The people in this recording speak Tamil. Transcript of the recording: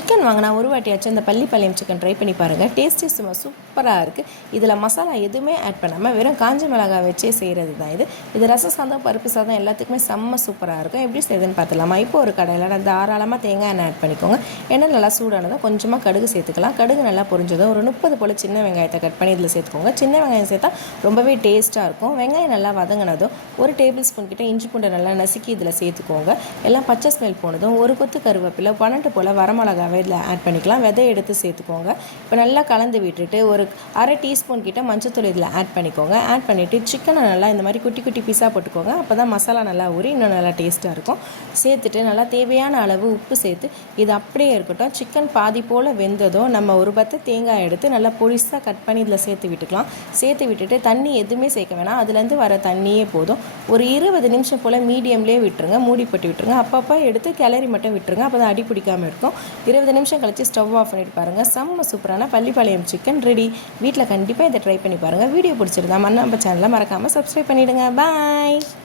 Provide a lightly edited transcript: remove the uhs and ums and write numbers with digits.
சிக்கன் வாங்கினா ஒரு வாட்டியாச்சும் இந்த பள்ளிப்பாளையம் சிக்கன் ட்ரை பண்ணி பாருங்கள். டேஸ்ட்டு சும்மா சூப்பராக இருக்குது. இதில் மசாலா எதுவுமே ஆட் பண்ணாமல் வெறும் காஞ்ச மிளகாய் வச்சே செய்கிறது தான் இது ரசம் சாதம் பருப்பு சாதம் எல்லாத்துக்குமே செம்ம சூப்பராக இருக்கும். எப்படி செய்யுதுன்னு பார்த்துலாமா? இப்போ ஒரு கடையில் நான் தாராளமாக தேங்காய் எண்ணெய் ஆட் பண்ணிக்கோங்க. எண்ணெய் நல்லா சூடானதும் கொஞ்சமாக கடுகு சேர்த்துக்கலாம். கடுகு நல்லா பொரிஞ்சதும் ஒரு 30 போல் சின்ன வெங்காயத்தை கட் பண்ணி இதில் சேர்த்துக்கோங்க. சின்ன வெங்காயம் சேர்த்தா ரொம்பவே டேஸ்ட்டாக இருக்கும். வெங்காயம் நல்லா வதங்கினதும் ஒரு டேபிள் ஸ்பூன் கிட்ட இஞ்சி பூண்டை நல்லா நசுக்கி இதில் சேர்த்துக்கோங்க. எல்லாம் பச்சை ஸ்மெல் போனதும் ஒரு கொத்து கருவேப்பிலை 12 போல் வரமிளகாவை இதில் ஆட் பண்ணிக்கலாம். விதை எடுத்து சேர்த்துக்கோங்க. இப்போ நல்லா கலந்து விட்டுட்டு ஒரு அரை டீஸ்பூன் கிட்ட மஞ்சத்தூள் இதில் ஆட் பண்ணிக்கோங்க. ஆட் பண்ணிவிட்டு சிக்கனை நல்லா இந்த மாதிரி குட்டி குட்டி பீஸாக போட்டுக்கோங்க. அப்போ தான் மசாலா நல்லா ஊறி இன்னும் நல்லா டேஸ்ட்டாக இருக்கும். சேர்த்துட்டு நல்லா தேவையான அளவு உப்பு சேர்த்து இது அப்படியே இருக்கட்டும். சிக்கன் பாதி போல் வெந்ததும் நம்ம ஒரு பத்து தேங்காய் எடுத்து நல்லா பொடிசாக கட் பண்ணி இதில் சேர்த்து விட்டுக்கலாம். சேர்த்து விட்டுட்டு தண்ணி எதுவுமே சேர்க்க வேணாம். அதுலேருந்து வர தண்ணியே போதும். ஒரு 20 நிமிஷம் போல் மீடியம்லேயே விட்டுருங்க. மூடி போட்டு விட்டுருங்க. அப்பப்போ எடுத்து கிளறி மட்டும் விட்டுருங்க. அப்போ தான் அடி பிடிக்காமல் இருக்கும். 20 நிமிஷம் கழிச்சு ஸ்டவ் ஆஃப் பண்ணிட்டு பாருங்கள். செம்ம சூப்பரான பள்ளிப்பாளையம் சிக்கன் ரெடி. வீட்டில் கண்டிப்பாக இதை ட்ரை பண்ணி பாருங்கள். வீடியோ பிடிச்சிருந்தா நம்ம சேனலை மறக்காமல் சப்ஸ்கிரைப் பண்ணிவிடுங்க. பாய்.